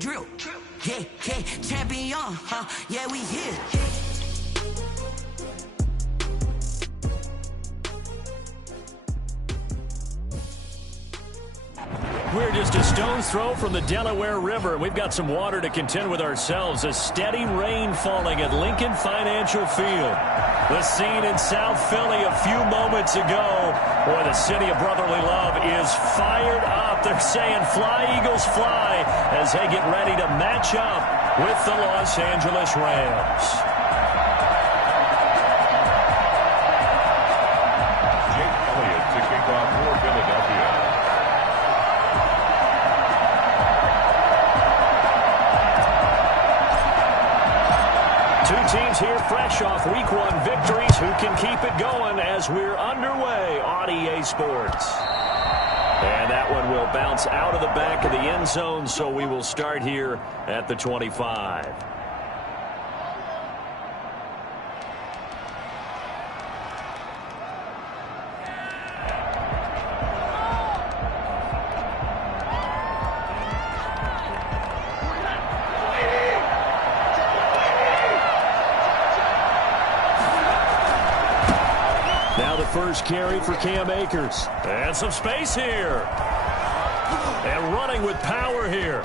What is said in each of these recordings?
Drill, yeah, champion, yeah, we here. We're just a stone's throw from the Delaware River. We've got some water to contend with ourselves. A steady rain falling at Lincoln Financial Field. The scene in South Philly a few moments ago. Boy, the city of brotherly love is fired up. They're saying fly, Eagles, fly, as they get ready to match up with the Los Angeles Rams. Jake Elliott to kick off for Philadelphia. Two teams here fresh off Week 1 victories. Who can keep it going as we're underway on EA Sports? And that one will bounce out of the back of the end zone, so we will start here at the 25. First carry for Cam Akers. And some space here. And running with power here.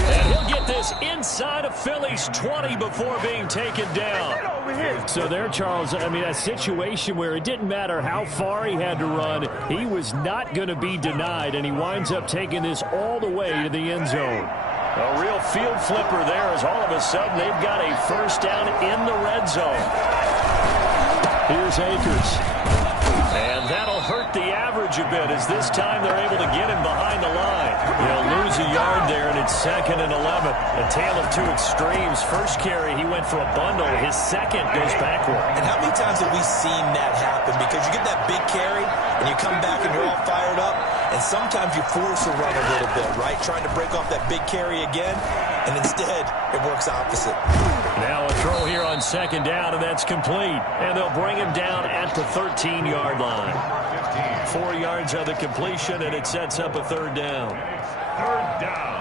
And he'll get this inside of Philly's 20 before being taken down. So there, Charles, I mean, a situation where it didn't matter how far he had to run. He was not going to be denied, and he winds up taking this all the way to the end zone. A real field flipper there as all of a sudden they've got a first down in the red zone. Here's Akers. And that'll hurt the average a bit as this time they're able to get him behind the line. He'll lose a yard there, and it's 2nd and 11. A tale of two extremes. First carry, he went for a bundle. His second goes backward. And how many times have we seen that happen? Because you get that big carry, and you come back and you're all fired up, and sometimes you force a run a little bit, right? Trying to break off that big carry again, and instead it works opposite. Now a throw here on 2nd down, and that's complete. And they'll bring him down at the 13-yard line. 4 yards on the completion, and it sets up a 3rd down. 3rd down.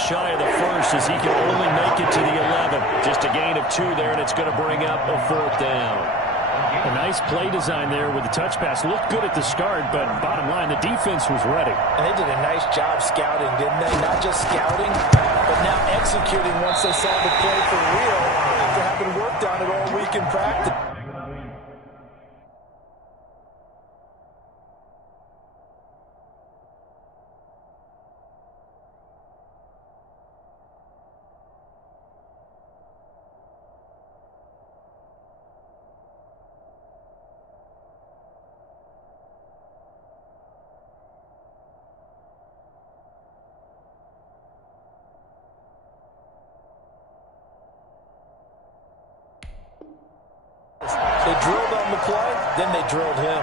Shy of the first as he can only make it to the 11. Just a gain of 2 there, and it's going to bring up a 4th down. A nice play design there with the touch pass. Looked good at the start, but bottom line, the defense was ready. And they did a nice job scouting, didn't they? Not just scouting, but now executing once they saw the play for real after having worked on it all week in practice. They drilled on the play, then they drilled him.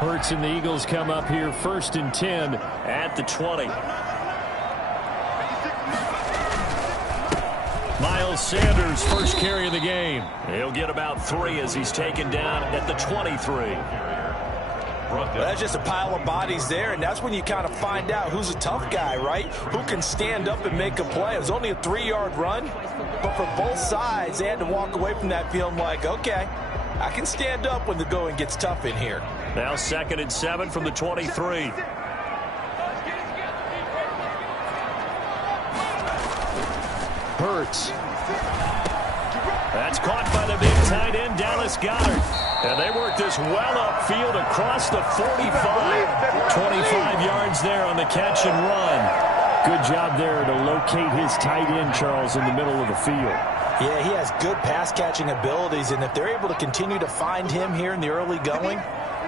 Hurts and the Eagles come up here 1st and 10 at the 20. Miles Sanders, first carry of the game. He'll get about 3 as he's taken down at the 23. Well, that's just a pile of bodies there, and that's when you kind of find out who's a tough guy, right? Who can stand up and make a play. It was only a 3-yard run, but for both sides, they had to walk away from that feeling like, okay, I can stand up when the going gets tough in here. Now 2nd and 7 from the 23. Hurts. That's caught by the big tight end, Dallas Goedert. And they work this well upfield across the 45. 25 yards there on the catch and run. Good job there to locate his tight end, Charles, in the middle of the field. Yeah, he has good pass-catching abilities, and if they're able to continue to find him here in the early going,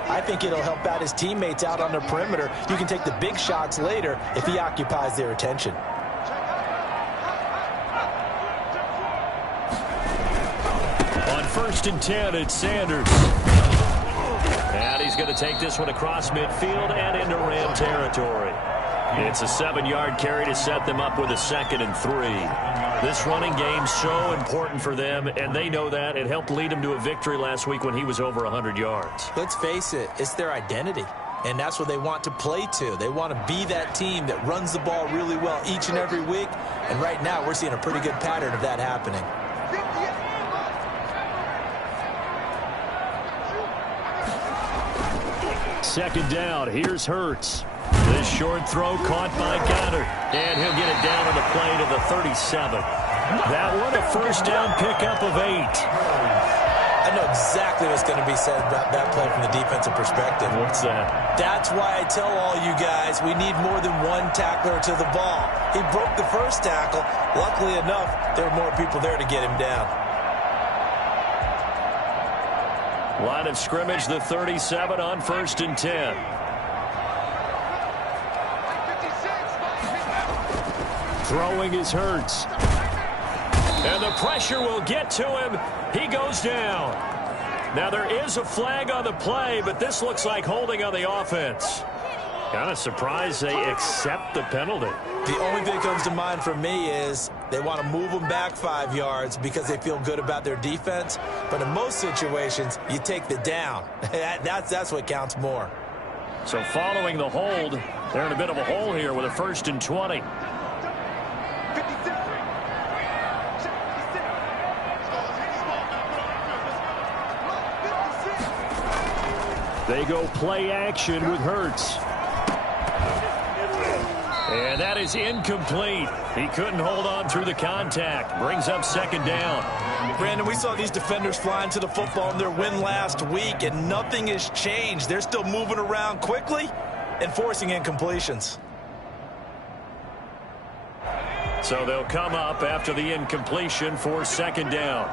I think it'll help out his teammates out on the perimeter. You can take the big shots later if he occupies their attention. On 1st and 10, it's Sanders. And he's going to take this one across midfield and into Ram territory. It's a 7-yard carry to set them up with a 2nd and 3. This running game's so important for them, and they know that. It helped lead them to a victory last week when he was over 100 yards. Let's face it, it's their identity, and that's what they want to play to. They want to be that team that runs the ball really well each and every week, and right now we're seeing a pretty good pattern of that happening. Second down. Here's Hurts. This short throw caught by Goddard, and he'll get it down on the play to the 37. That one a first down pickup of 8. I know exactly what's going to be said about that play from the defensive perspective. What's that? That's why I tell all you guys we need more than one tackler to the ball. He broke the first tackle. Luckily enough, there were more people there to get him down. Line of scrimmage, the 37 on 1st and 10. Throwing is Hurts. And the pressure will get to him. He goes down. Now there is a flag on the play, but this looks like holding on the offense. Kind of surprised they accept the penalty. The only thing that comes to mind for me is they want to move them back 5 yards because they feel good about their defense. But in most situations, you take the down. That's what counts more. So following the hold, they're in a bit of a hole here with a 1st and 20. They go play action with Hurts. And that is incomplete. He couldn't hold on through the contact. Brings up 2nd down. Brandon, we saw these defenders flying to the football in their win last week, and nothing has changed. They're still moving around quickly and forcing incompletions. So they'll come up after the incompletion for 2nd down.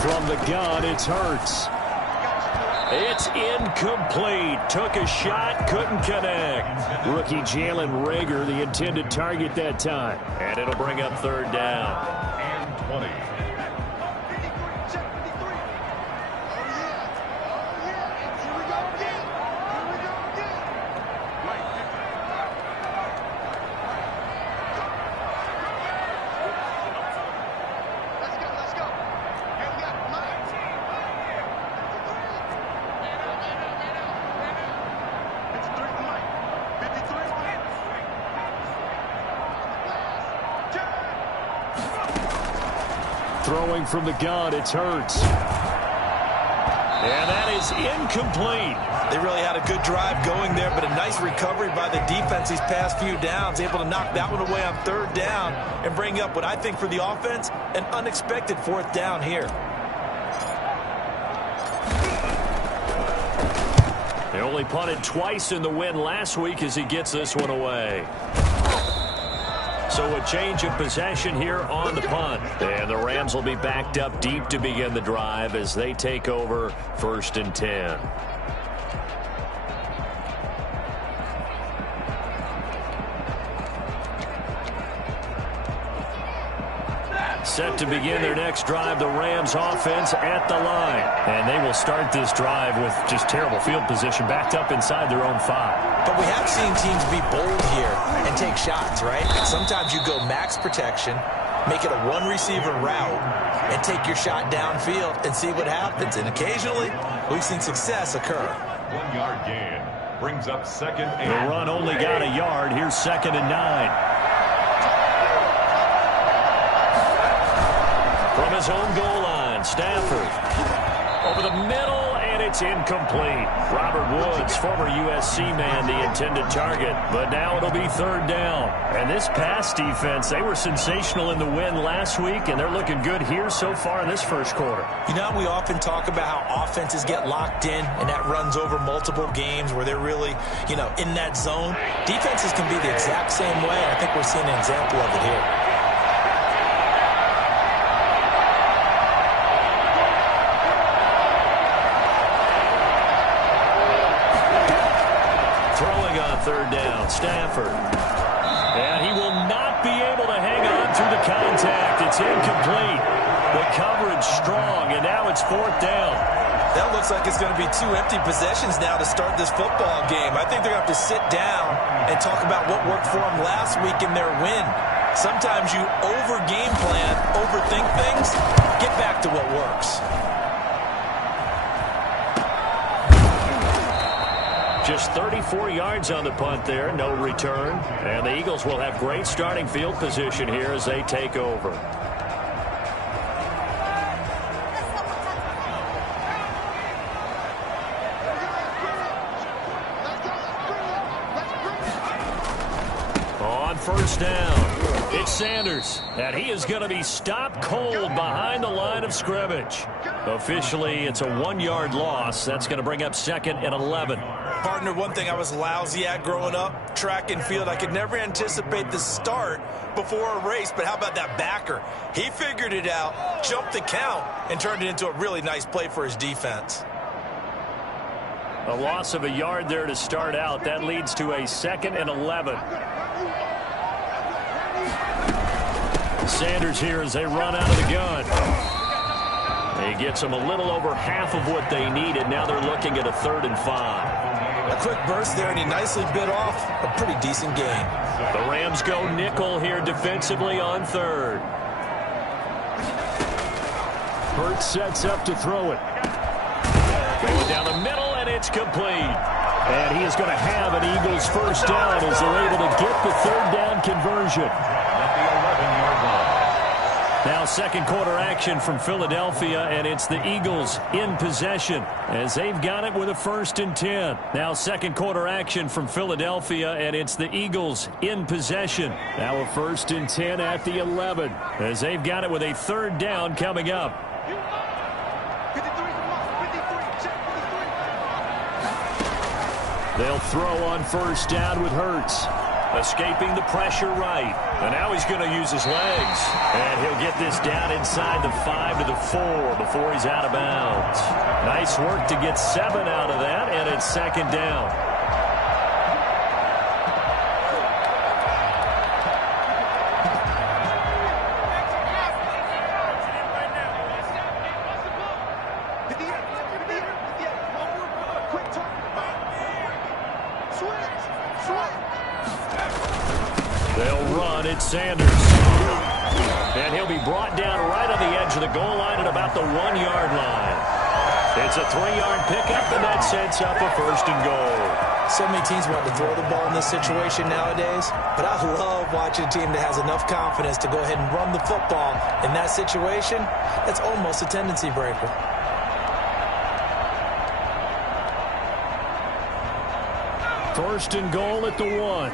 From the gun, it's Hurts. It's incomplete. Took a shot, couldn't connect. Rookie Jalen Reagor, the intended target that time. And it'll bring up 3rd down. And 20. Throwing from the gun, it's Hurts. And that is incomplete. They really had a good drive going there, but a nice recovery by the defense these past few downs, able to knock that one away on 3rd down and bring up what I think for the offense, an unexpected 4th down here. They only punted twice in the win last week as he gets this one away. So a change of possession here on the punt. And the Rams will be backed up deep to begin the drive as they take over 1st and 10. Set to begin their next drive, the Rams offense at the line. And they will start this drive with just terrible field position, backed up inside their own 5. But we have seen teams be bold here and take shots, right? Sometimes you go max protection, make it a one-receiver route, and take your shot downfield and see what happens. And occasionally, we've seen success occur. 1-yard gain brings up 2nd and The run only got a yard. Here's 2nd and 9. From his own goal line, Stafford over the middle, and it's incomplete. Robert Woods, former USC man, the intended target, but now it'll be 3rd down. And this pass defense, they were sensational in the win last week, and they're looking good here so far in this 1st quarter. You know, we often talk about how offenses get locked in, and that runs over multiple games where they're really, in that zone. Defenses can be the exact same way. I think we're seeing an example of it here. third down. Stafford. And he will not be able to hang on through the contact. It's incomplete. The coverage strong, and now it's fourth down. That looks like it's going to be 2 empty possessions now to start this football game. I think they're going to have to sit down and talk about what worked for them last week in their win. Sometimes you over-game plan, overthink things, get back to what works. Just 34 yards on the punt there, no return. And the Eagles will have great starting field position here as they take over. On first down, it's Sanders. And he is going to be stopped cold behind the line of scrimmage. Officially, it's a 1-yard loss. That's going to bring up second and 11. Partner, one thing I was lousy at growing up, track and field, I could never anticipate the start before a race, but how about that backer? He figured it out, jumped the count, and turned it into a really nice play for his defense. A loss of a yard there to start out. That leads to a second and 11. Sanders here as they run out of the gun. He gets them a little over half of what they needed. Now they're looking at a 3rd and 5. A quick burst there, and he nicely bit off a pretty decent gain. The Rams go nickel here defensively on 3rd. Hurts sets up to throw it. Going down the middle, and it's complete. And he is going to have an Eagles first down as they're able to get the 3rd down conversion. Now second quarter action from Philadelphia, and it's the Eagles in possession as they've got it with a 1st and 10. Now second quarter action from Philadelphia, and it's the Eagles in possession. Now a 1st and 10 at the 11 as they've got it with a 3rd down coming up. They'll throw on first down with Hurts. Escaping the pressure right. And now he's going to use his legs. And he'll get this down inside the 5 to the 4 before he's out of bounds. Nice work to get 7 out of that, and it's 2nd down. Sanders. And he'll be brought down right on the edge of the goal line at about the 1-yard line. It's a 3-yard pickup, and that sets up a 1st and goal. So many teams want to throw the ball in this situation nowadays, but I love watching a team that has enough confidence to go ahead and run the football in that situation. That's almost a tendency breaker. First and goal at the 1.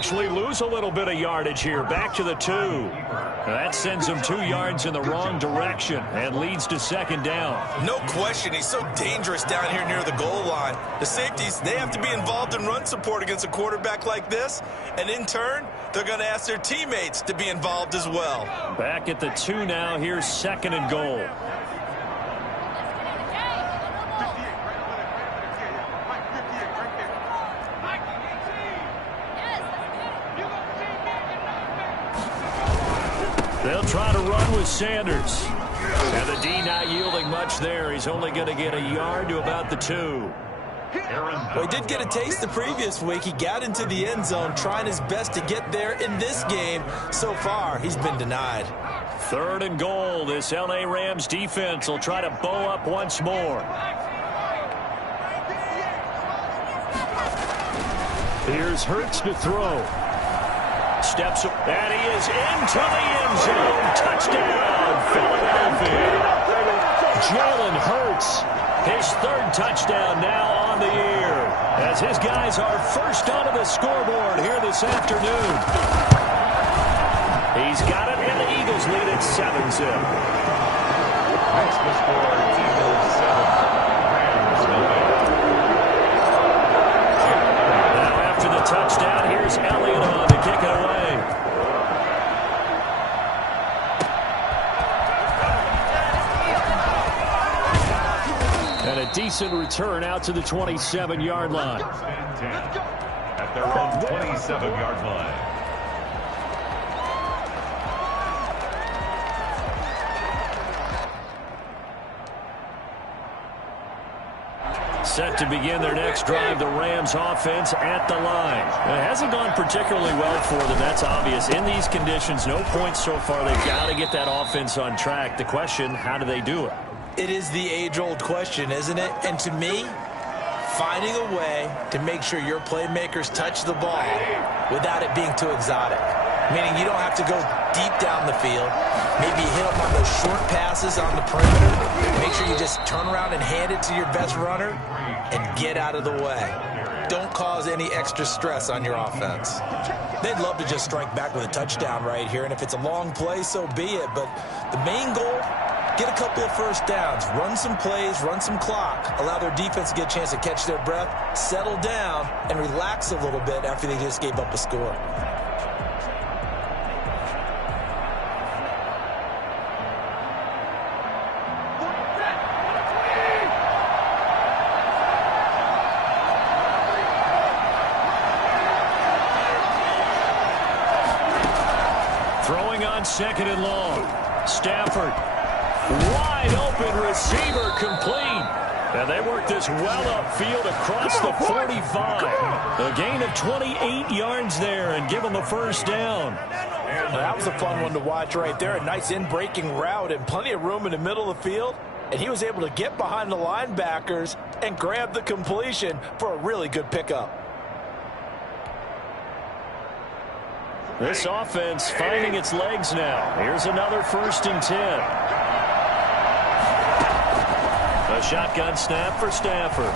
Actually lose a little bit of yardage here. Back to the 2. That sends him 2 yards in the wrong direction and leads to 2nd down. No question. He's so dangerous down here near the goal line. The safeties, they have to be involved in run support against a quarterback like this. And in turn, they're going to ask their teammates to be involved as well. Back at the 2 now. Here's 2nd and goal. They'll try to run with Sanders. And the D not yielding much there. He's only going to get a yard to about the 2. Well, he did get a taste the previous week. He got into the end zone trying his best to get there in this game. So far, he's been denied. 3rd and goal. This L.A. Rams defense will try to bow up once more. Here's Hurts to throw. Steps up, and he is into the end zone. Touchdown, Philadelphia. Jalen Hurts. His 3rd touchdown now on the year, as his guys are first onto the scoreboard here this afternoon. He's got it, and the Eagles lead at 7-zip. Next to score, Eagles 7. Now after the touchdown, here's Elliott on to kick it away. decent return out to the 27-yard line. At their own 27-yard line. Set to begin their next drive, the Rams offense at the line. It hasn't gone particularly well for them, that's obvious. In these conditions, no points so far. They've got to get that offense on track. The question, how do they do it? It is the age-old question, isn't it? And to me, finding a way to make sure your playmakers touch the ball without it being too exotic. Meaning you don't have to go deep down the field. Maybe hit them on those short passes on the perimeter. Make sure you just turn around and hand it to your best runner and get out of the way. Don't cause any extra stress on your offense. They'd love to just strike back with a touchdown right here, and if it's a long play, so be it. But the main goal, get a couple of first downs, run some plays, run some clock, allow their defense to get a chance to catch their breath, settle down, and relax a little bit after they just gave up a score. Second and long. Stafford, wide open receiver, complete. And they work this well upfield across the 45. A gain of 28 yards there and give them a first down. That was a fun one to watch right there. A nice in-breaking route and plenty of room in the middle of the field. And he was able to get behind the linebackers and grab the completion for a really good pickup. This offense finding its legs now. Here's another 1st and 10. A shotgun snap for Stafford.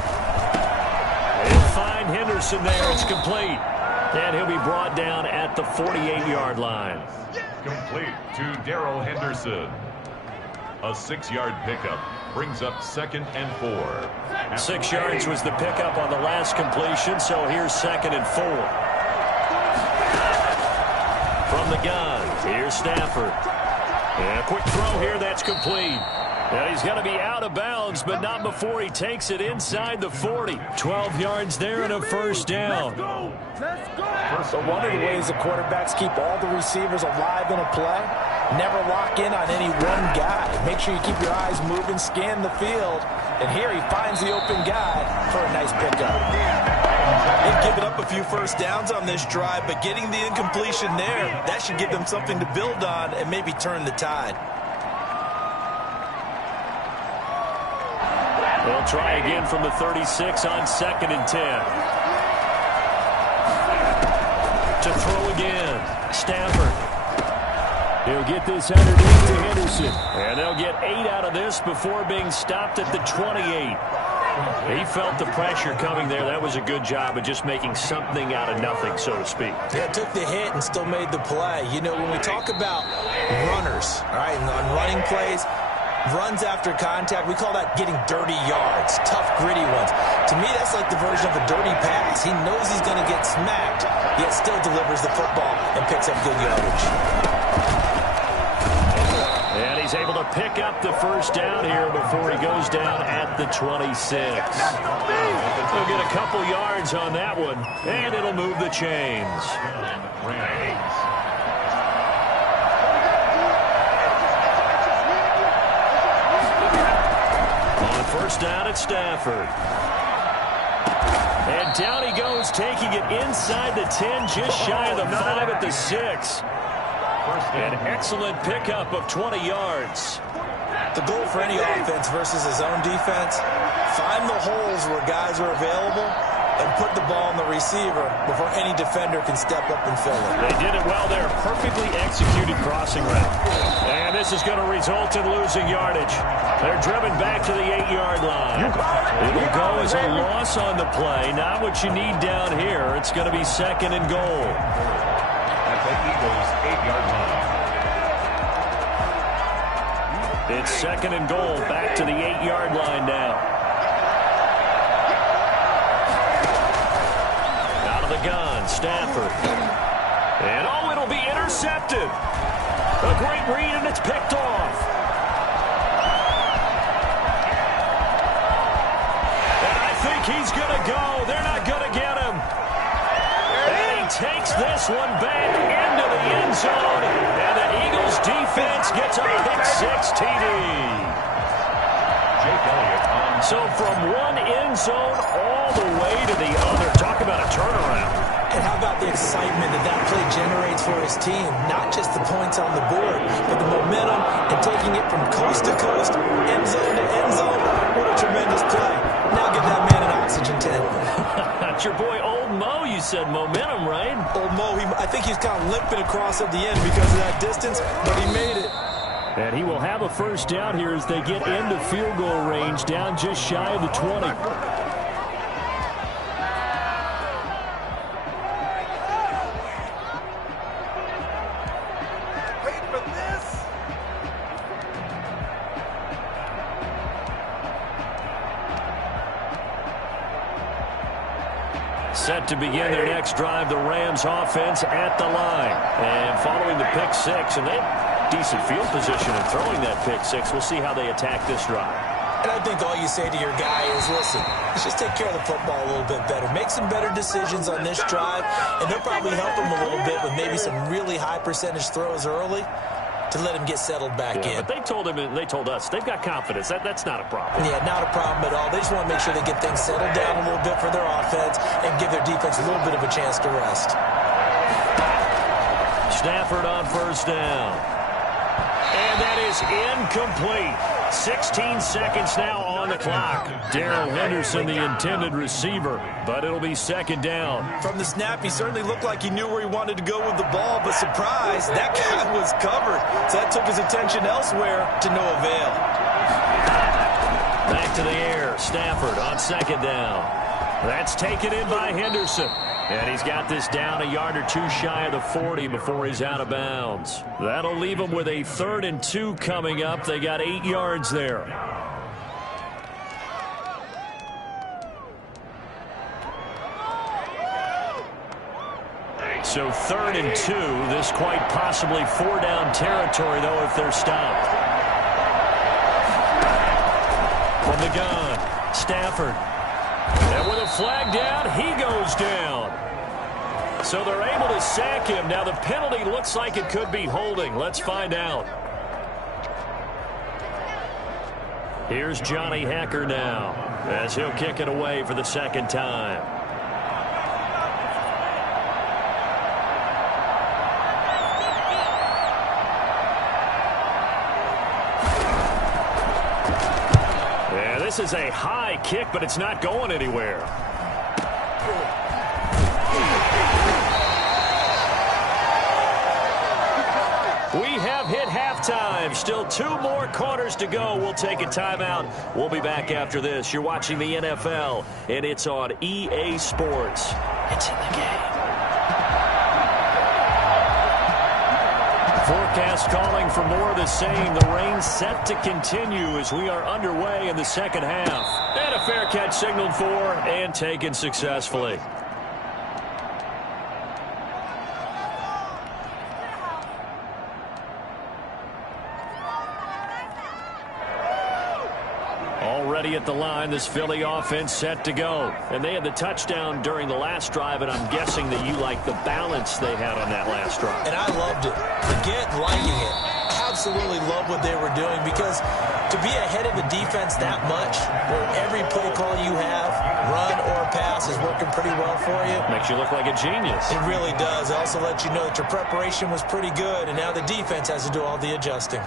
He'll find Henderson there. It's complete. And he'll be brought down at the 48-yard line. Complete to Darrell Henderson. A 6-yard pickup brings up 2nd and 4. 6 yards was the pickup on the last completion, so here's 2nd and 4. From the gun, here's Stafford. And a quick throw here, that's complete. Now he's going to be out of bounds, but not before he takes it inside the 40. 12 yards there and a first down. So one of the ways the quarterbacks keep all the receivers alive in a play, never lock in on any one guy. Make sure you keep your eyes moving, scan the field. And here he finds the open guy for a nice pickup. They've given up a few first downs on this drive, but getting the incompletion there, that should give them something to build on and maybe turn the tide. They'll try again from the 36 on 2nd and 10. To throw again, Stafford. He'll get this underneath to Henderson. And they'll get 8 out of this before being stopped at the 28. He felt the pressure coming there. That was a good job of just making something out of nothing, so to speak. Yeah, took the hit and still made the play. You know, when we talk about runners, all right, and on running plays, runs after contact, we call that getting dirty yards, tough, gritty ones. To me, that's like the version of a dirty pass. He knows he's going to get smacked, yet still delivers the football and picks up good yardage. And he's able to pick up the first down here before he goes down at the 26. He'll get a couple yards on that one, and it'll move the chains. On first down at Stafford. And down he goes, taking it inside the 10, just shy of the 5 at the 6. An excellent pickup of 20 yards. The goal for any offense versus his own defense, find the holes where guys are available and put the ball on the receiver before any defender can step up and fill it. They did it well there. Perfectly executed crossing route. And this is going to result in losing yardage. They're driven back to the 8-yard line. It'll go as a loss on the play. Not what you need down here. It's going to be 2nd and goal. The Eagles' 8-yard line. It's 2nd and goal, back to the 8-yard line now. Out of the gun, Stafford. And oh, it'll be intercepted. A great read, and it's picked off. think he's going to go. They're not going to get him. And he takes this one back into the end zone. And the Eagles defense gets a pick-6 TD. Jake Elliott on. So from one end zone all the way to the other. Talk about a turnaround. And how about the excitement that play generates for his team? Not just the points on the board, but the momentum and taking it from coast to coast, end zone to end zone. What a tremendous play. Now get that man an oxygen tent. That's your boy Old Mo. You said momentum, right? Old Mo, I think he's kind of limping across at the end because of that distance, but he made it. And he will have a first down here as they get into field goal range, down just shy of the 20. Set to begin their next drive, the Rams offense at the line. And following the pick-6, and they have decent field position in throwing that pick-6. We'll see how they attack this drive. And I think all you say to your guy is, listen, let's just take care of the football a little bit better. Make some better decisions on this drive, and they'll probably help him a little bit with maybe some really high percentage throws early to let him get settled back in. But they told him, and they told us, they've got confidence. That's not a problem. Yeah, not a problem at all. They just want to make sure they get things settled down a little bit for their offense and give their defense a little bit of a chance to rest. Stafford on first down. And that is incomplete. 16 seconds now on the clock. Darrell Henderson, the intended receiver, but it'll be second down. From the snap, he certainly looked like he knew where he wanted to go with the ball, but surprise, that guy was covered. So that took his attention elsewhere to no avail. Back to the air. Stafford on second down. That's taken in by Henderson. And he's got this down a yard or two shy of the 40 before he's out of bounds. That'll leave him with a 3rd and 2 coming up. They got 8 yards there. So 3rd and 2. This quite possibly 4-down territory, though, if they're stopped. From the gun, Stafford. And with a flag down, he goes down. So they're able to sack him. Now the penalty looks like it could be holding. Let's find out. Here's Johnny Hekker now as he'll kick it away for the second time. Yeah, this is a high kick, but it's not going anywhere. We have hit halftime. Still 2 more quarters to go. We'll take a timeout. We'll be back after this. You're watching the NFL, and it's on EA Sports. It's in the game. Forecast calling for more of the same. The rain set to continue as we are underway in the second half. And a fair catch signaled for and taken successfully. Already at the line, this Philly offense set to go. And they had the touchdown during the last drive, and I'm guessing that you like the balance they had on that last drive. And I loved it. Forget liking it. Absolutely love what they were doing, because to be ahead of the defense that much, where every play call you have, run or pass, is working pretty well for you. Makes you look like a genius. It really does. It also lets you know that your preparation was pretty good, and now the defense has to do all the adjusting.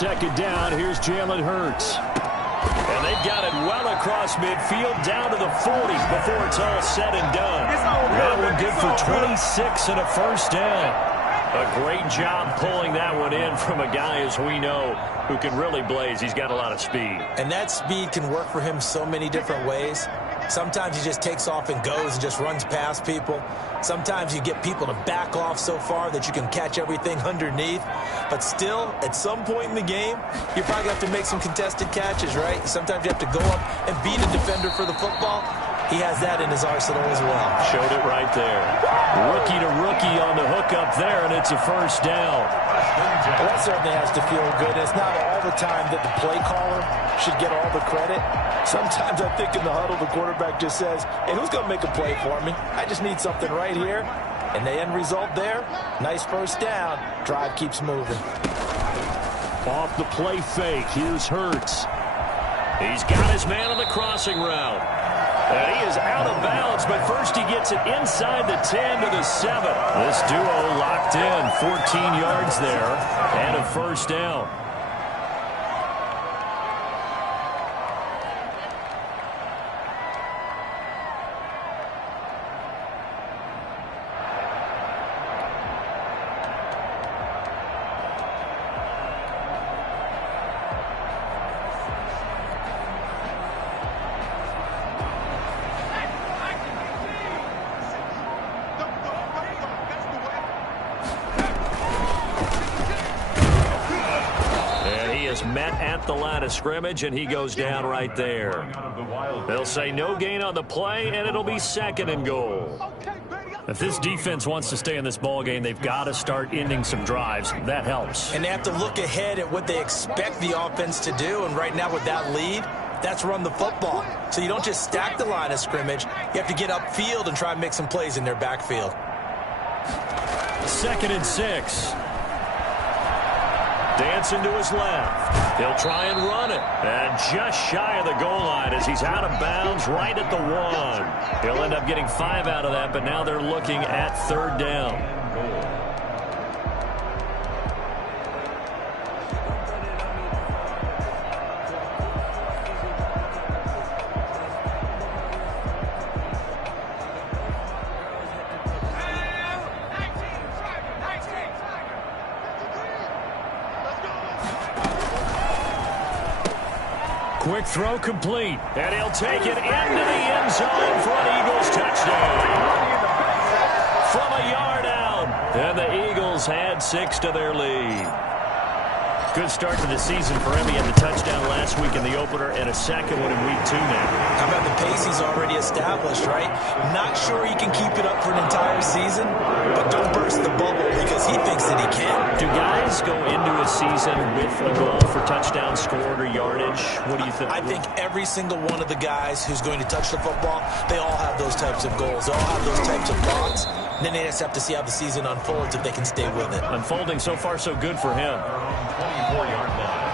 Second down, here's Jalen Hurts. And they've got it well across midfield, down to the 40 before it's all said and done. That one good for 26 and a first down. A great job pulling that one in from a guy, as we know, who can really blaze. He's got a lot of speed. And that speed can work for him so many different ways. Sometimes he just takes off and goes and just runs past people. Sometimes you get people to back off so far that you can catch everything underneath. But still, at some point in the game, you probably have to make some contested catches, right? Sometimes you have to go up and beat a defender for the football. he has that in his arsenal as well. Showed it right there. Rookie to rookie on the hook up there, and it's a first down. Well, that certainly has to feel good. It's not all the time that the play caller should get all the credit. Sometimes I think in the huddle, the quarterback just says, hey, who's going to make a play for me? I just need something right here. And the end result there, nice first down. Drive keeps moving. Off the play fake, here's Hurts. He's got his man on the crossing route. And he is out of bounds, but first he gets it inside the 10 to the 7. This duo locked in, 14 yards there, and a first down. Met at the line of scrimmage, and he goes down right there. They'll say no gain on the play, and it'll be 2nd and goal. If this defense wants to stay in this ball game, they've got to start ending some drives. That helps. And they have to look ahead at what they expect the offense to do, and right now with that lead, that's run the football. So you don't just stack the line of scrimmage. You have to get upfield and try and make some plays in their backfield. 2nd and 6. Dancing to his left. He'll try and run it. And just shy of the goal line as he's out of bounds right at the 1. He'll end up getting 5 out of that, but now they're looking at 3rd down. Quick throw complete, and he'll take it into the end zone for an Eagles touchdown. From a yard out, and the Eagles add 6 to their lead. Good start to the season for him. He had the touchdown last week in the opener and a second one in week 2 now. How about the pace he's already established, right? Not sure he can keep it up for an entire season, but don't burst the bubble because he thinks that he can. Do guys go into a season with a goal for touchdown scored or yardage? What do you think? I think every single one of the guys who's going to touch the football, they all have those types of goals. They all have those types of thoughts. Then they just have to see how the season unfolds if they can stay with it. Unfolding so far so good for him. 24-yard line.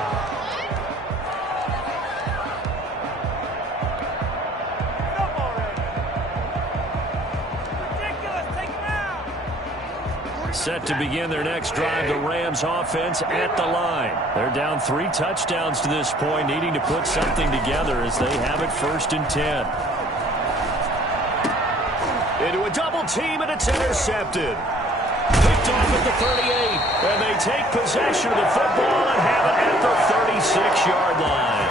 Set to begin their next drive, the Rams offense at the line. They're down 3 touchdowns to this point, needing to put something together as they have it 1st and 10. Into a double team, and it's intercepted. Picked off at the 38, and they take possession of the football and have it at the 36-yard line.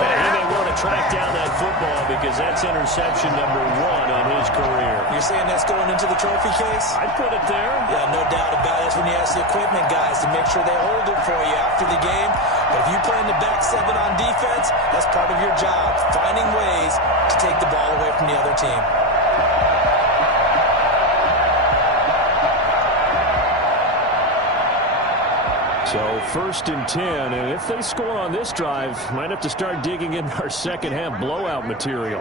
And he may want to track down that football because that's interception number 1 on his career. You're saying that's going into the trophy case? I'd put it there. Yeah, no doubt about it. That's when you ask the equipment guys to make sure they hold it for you after the game. But if you play in the back 7 on defense, that's part of your job, finding ways to take the ball away from the other team. So 1st and 10, and if they score on this drive, might have to start digging in our second half blowout material.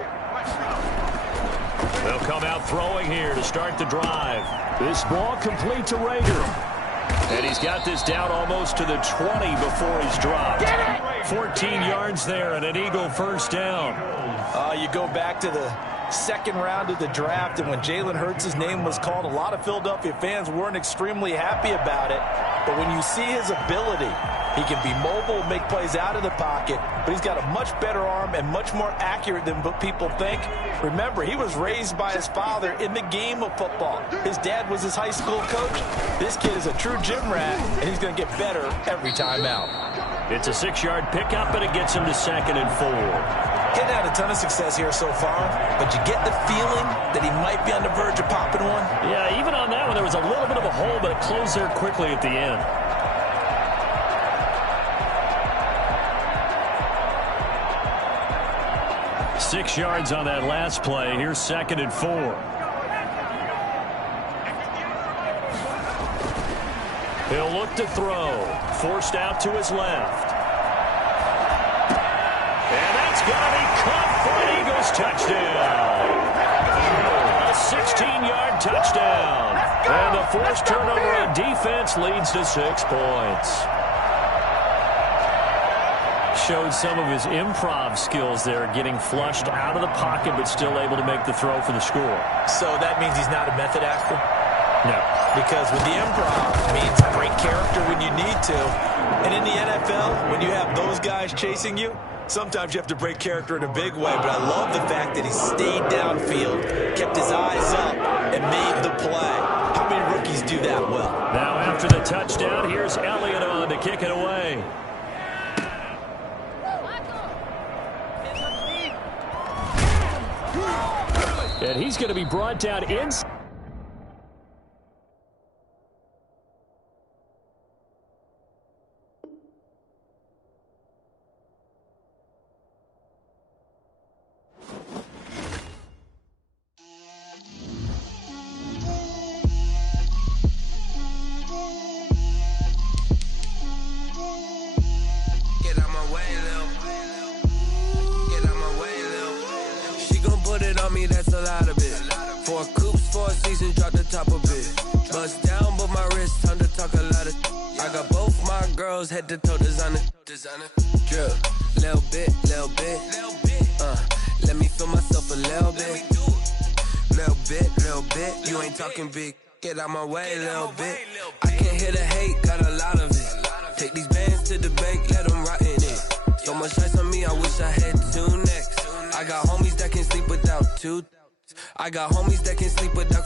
They'll come out throwing here to start the drive. This ball complete to Rager. And he's got this down almost to the 20 before he's dropped. 14 yards there and an Eagle first down. You go back to the 2nd round of the draft, and when Jalen Hurts' name was called, a lot of Philadelphia fans weren't extremely happy about it. But when you see his ability, he can be mobile, make plays out of the pocket, but he's got a much better arm and much more accurate than what people think. Remember, he was raised by his father in the game of football. His dad was his high school coach. This kid is a true gym rat, and he's going to get better every time out. It's a 6-yard pickup, and it gets him to 2nd and 4. Hadn't had a ton of success here so far, but you get the feeling that he might be on the verge of popping one. Yeah, even on that one, there was a little bit of a hole, but it closed there quickly at the end. 6 yards on that last play. Here's 2nd and 4. He'll look to throw. Forced out to his left. And that's going to be caught for an Eagles touchdown. A 16-yard touchdown. And the forced turnover on defense leads to 6 points. Showed some of his improv skills there, getting flushed out of the pocket but still able to make the throw for the score. So that means he's not a method actor? No. Because with the improv, it means break character when you need to. And in the NFL, when you have those guys chasing you, sometimes you have to break character in a big way. But I love the fact that he stayed downfield, kept his eyes up, and made the play. How many rookies do that well? Now after the touchdown, here's Elliott on to kick it away. And he's going to be brought down inside. That's a lot of it. 4 coops, 4 seasons, drop the top of it. Bust down, but my wrist, time to talk a lot of. I got both my girls head to toe designer. Drip, little bit. Let me feel myself a little bit. You ain't talking big. Get out my way, little bit. I can't hear the hate, got a lot of it. Take these bands to the bank, let them rot in it. So much ice on me, I wish I had 2 necks. I got homies that can sleep without 2. I got homies that can sleep without